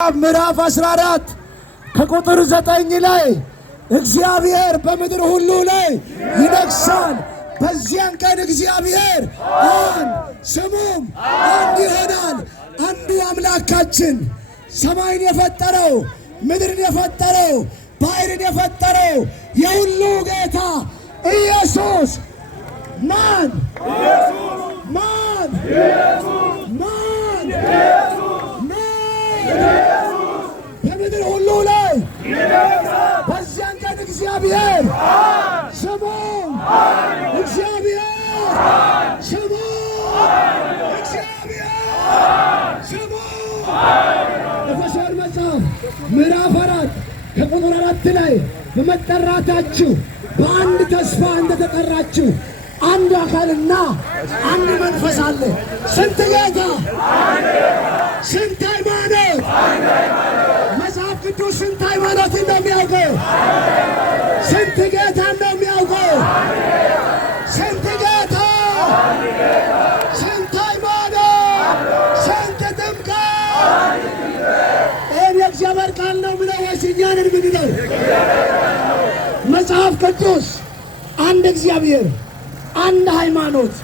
ምዕራፍ 14 ከቁጥር 9 ላይ እግዚአብሔር በምድር ሁሉ ላይ ይነግሣል። በዚያን ቀን እግዚአብሔር ስሙም አንድ ይሆናል። አንዱ አምላካችን ሰማይን የፈጠረው ምድርን የፈጠረው ባሕርን የፈጠረው የሁሉ ጌታ ኢየሱስ ማን? ማን? ማን? በምድር ሁሉ ላይ በዚያን ቀን እግዚአብሔር ስሙም እግዚአብሔር ስሙም እግዚአብሔር ስሙም ኤፌሶን መጽሐፍ ምዕራፍ 4 ከቁጥር 4 ላይ በመጠራታችሁ በአንድ ተስፋ እንደተጠራችሁ አንድ አካልና አንድ መንፈስ አለ። ስንት ጌታ? ስንት ሃይማኖት? መጽሐፍ ቅዱስ ስንት ሃይማኖት እንደሚያውቀው? ስንት ጌታ እንደሚያውቀው? ስንት ጌታ? ስንት ሃይማኖት? ስንት ጥምቀት? ይህን የእግዚአብሔር ቃል ነው ብለው ወይስ እኛን የምንለው? መጽሐፍ ቅዱስ አንድ እግዚአብሔር፣ አንድ ሃይማኖት